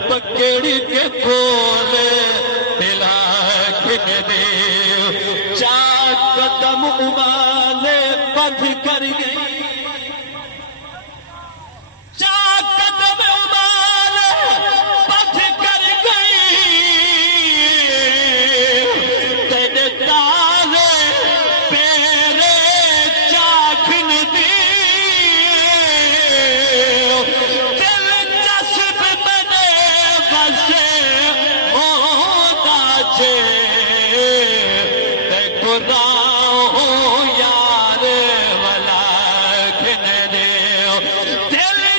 پکڑ کے کھولے دلا کھن دے چار قدم ابالے بدھ کر گئی چار قدم ابالے بدھ کر گئی تیرے تالے پیرے چاکھن دی دلچسپ بنے بسے مودا جے تے قرآن